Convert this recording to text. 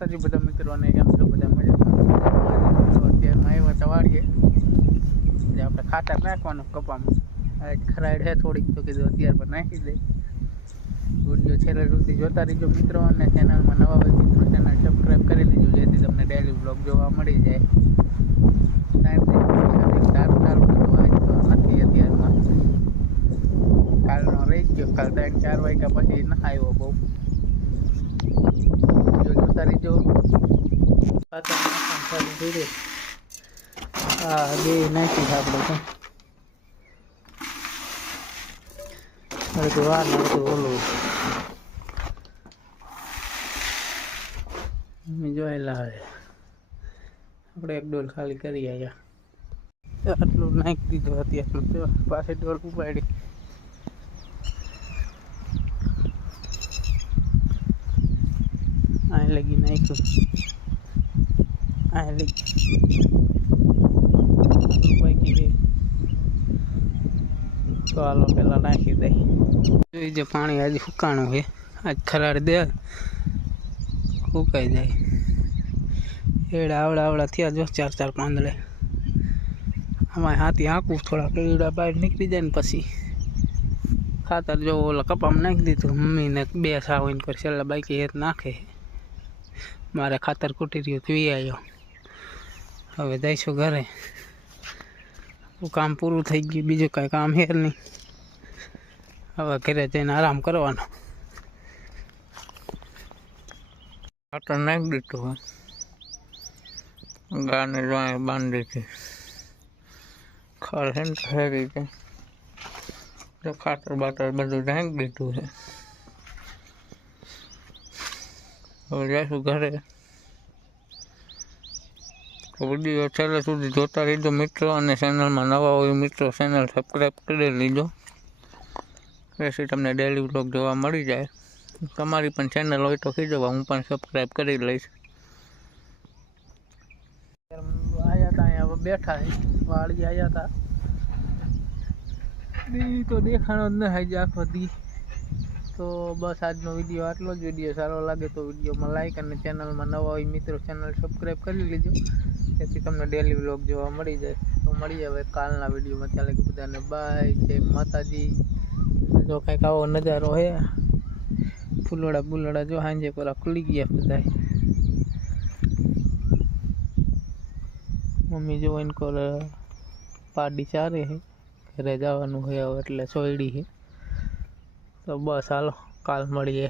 માતાજી બધા મિત્રોને કેમ છો બધા મજામાં? અત્યારમાં આવ્યા તવાડીએ જે આપણે ખાતર નાખવાનું કપામાં ખરાડ છે થોડીક, તો કીધું અત્યાર પર નાખી દે. વિડીયો છેલ્લે સુધી જોતા રહીજો મિત્રો, અને ચેનલમાં નવા હોય મિત્રો ચેનલ સબસ્ક્રાઈબ કરી લેજો, જેથી તમને ડેલી બ્લોગ જોવા મળી જાય. સારું નથી અત્યારમાં, કાલનો રહી ગયો. કાલ 3-4 વાગ્યા પછી ના આવ્યો બહુ. જોતા રહીજો. હા, બે નાખી આપણે તો અડધું વાર અડધું ઓલું જોયેલા હવે આપણે એક ડોલ ખાલી કરી આવ્યા. આટલું નાખી દીધું અત્યારનું, પાસે ડોલ ઉપાડી. આ લગી નાખ્યું, આ લગી બાકી તો હાલો પેલા નાખી દઈ. જોઈ જે પાણી આજે સુકાણું છે, આજ ખરાડ દે સુકાઈ જાય. એડા આવડા થયા જો 4-4 પાંદડે. આમાં હાથી હાંકું થોડાક એડા બહાર નીકળી જાય ને પછી ખાતર જો ઓલા કપામાં નાખી દીધું. મમ્મીને 2 સાવીને કરી છેલ્લા બાકી હેત નાખે. મારે ખાતર ખૂટી રહ્યું પી આવ્યો. હવે જઈશું ઘરે, કામ પૂરું થઈ ગયું, બીજું કાંઈ કામ હે નહીં. હવે ઘરે જઈને આરામ કરવાનો. ખાતર નાખી દીધું, ગાને જોઈ બાંધી હતી ખર છે ને ફેરી છે. તો ખાતર બાતર બધું નાખી દીધું છે. હવે જઈશું ઘરે. વિડીયો છેલ્લે સુધી જોતા રહીજો મિત્રો, અને ચેનલમાં નવા હોય મિત્રો ચેનલ સબસ્ક્રાઈબ કરી લીજો, પછી તમને ડેલી વ્લોગ જોવા મળી જાય. તમારી પણ ચેનલ હોય તો કીજો, હું પણ સબસ્ક્રાઈબ કરી લઈશ. આવ્યા હતા અહીંયા બેઠા વાળી આવ્યા હતા. દી તો દેખાણો જ ન થાય આખો દી. તો બસ આજનો વિડીયો આટલો જ. વિડીયો સારો લાગે તો વિડીયોમાં લાઈક, અને ચેનલમાં નવા હોય મિત્રો ચેનલ સબસ્ક્રાઈબ કરી લેજો, જેથી તમને ડેલી વ્લોગ જોવા મળી જાય. તો મળીએ હવે કાલના વિડીયોમાં. ચાલે કે બધાને બાય, જય માતાજી. જો કંઈક આવો નજારો હે, ફૂલડા જો સાંજે પેલા ખુલી ગયા બધા. મમ્મી જો એને કોર પાડી ચારે હે, ઘરે જવાનું હોય એટલે સોયડી છે. તો બસ હાલો કાલ મળીએ.